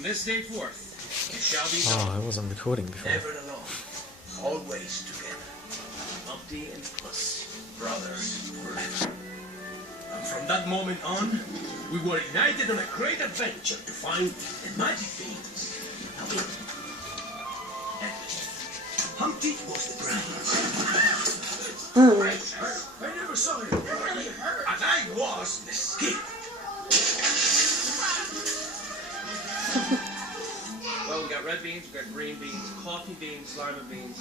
From this day forth, it shall be Oh, I wasn't recording before. Never alone, always together. Humpty and Puss, brothers forever. And from that moment on, we were united on a great adventure to find the magic beans. Humpty was the brain. I never saw him. It really hurt. And I was the skin. Well, we got red beans, we got green beans, coffee beans, lima beans.